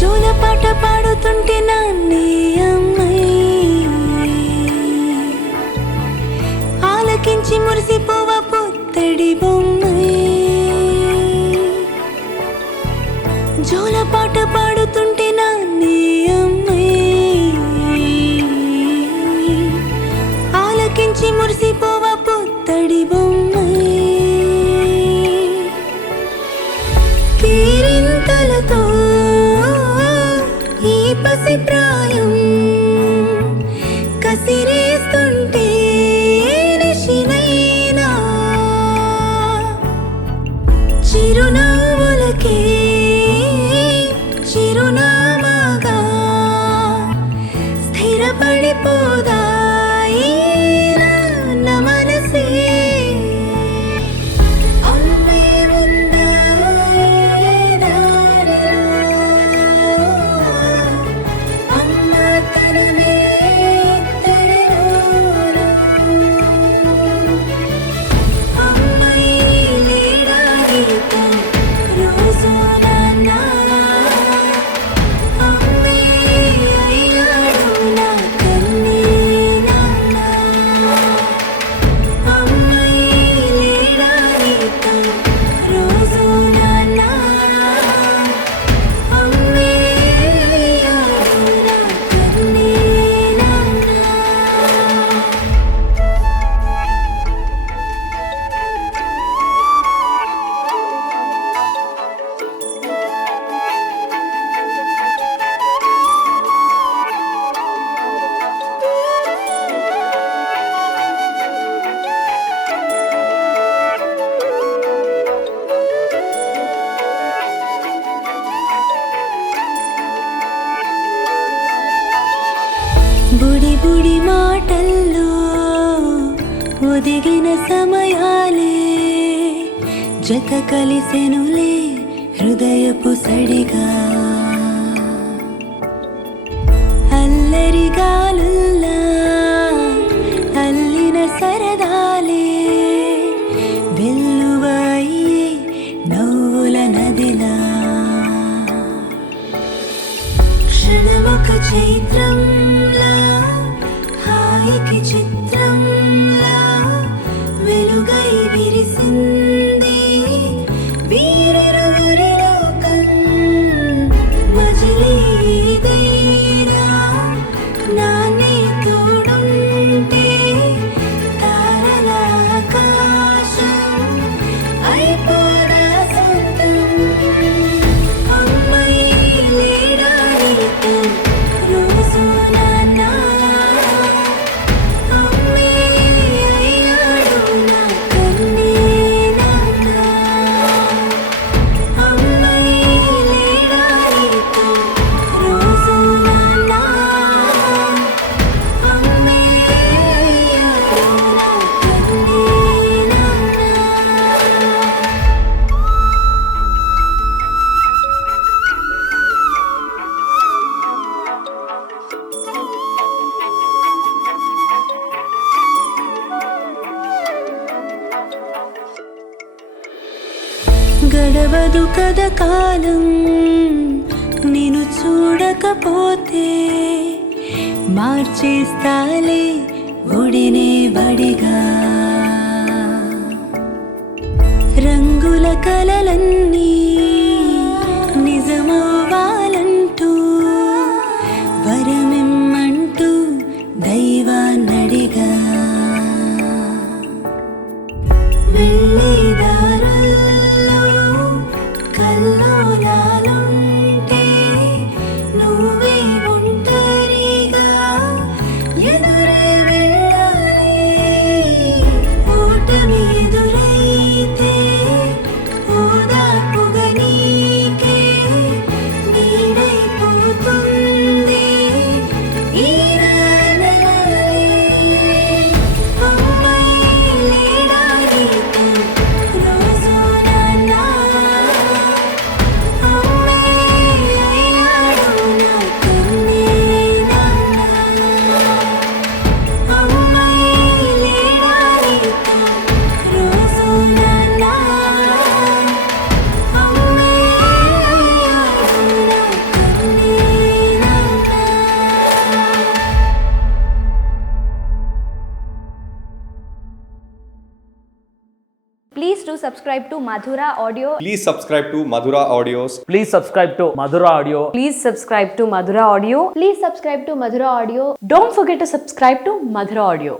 జోలపాట పాడుతుంటే నాన్నే అమ్మాయి ఆలకించి మురిసిపోవ పొత్తడి బొమ్మాయి. జోలపాట పాడుతుంటే నాన్నే అమ్మాయి ఆలకించి మురిసిపోవ పొత్తడి బొమ్మాయి. కేరింతలతో ఈ పసి ప్రాయం కసిరేస్తుంటే నిశినైనా చిరునవ్వులకే చిరునామాగా స్థిరపడిపోదా ఈ నా మనసే. అమ్మే ఉందా ఈ దారిలో, అమ్మతనమే ఇద్దరిలోనూ. అమ్మాయి లేడా నీతో రోజు నాన్న, అమ్మే అయ్యాడు నా కన్నీ నాన్న. అమ్మాయి లేడా నీతో రోజు నాన్న, అమ్మే అయ్యాడు నా కన్నీ నాన్న. బుడి బుడి మాటల్లో ఒదిగిన సమయాలే జత కలిసెనులే హృదయపు సడిగా. అల్లరి గాలుల్లా అల్లిన సరదాలే వెల్లువయ్యే నవ్వుల నదిలా. క్షణమొక చైత్రంలా హాయికి చిత్రంలా వెలుగై విరిసింది వీరిరువురి లోకం. మజిలీ ఏదైనా నానే తోడుంటే తారల ఆకాశం అయిపోదా సొంతం. అమ్మాయి లేడా నీతో రోజు నాన్న, అమ్మే అయ్యాడు నా కన్నీ నాన్న. అమ్మాయి లేడా నీతో రోజు నాన్న, అమ్మే అయ్యాడు నా కన్నీ నాన్న. గడవదు కద కాలం నిన్ను చూడకపోతే, మార్చేస్తాలే ఒడినే బడిగా. రంగుల కలలన్నీ నిజమవ్వాలంటూ వరమిమ్మంటూ దైవాన్నడిగా. వెళ్ళే దారుల్లో కల్లోలాలుంటే నువ్వే ఒంటరిగా ఎదురే వెళ్ళాలి. ఓటమి ఎదురైతే ఓదార్పుగా నీకే నీడైపోతుంది ఈ నానలాలి. అమ్మాయి లేడా నీతో రోజు నాన్న, అమ్మే subscribe to Madhura Audio. Please subscribe to Madhura Audios. Please subscribe to Madhura Audio. Please subscribe to Madhura Audio. Please subscribe to Madhura Audio. Don't forget to subscribe to Madhura Audio.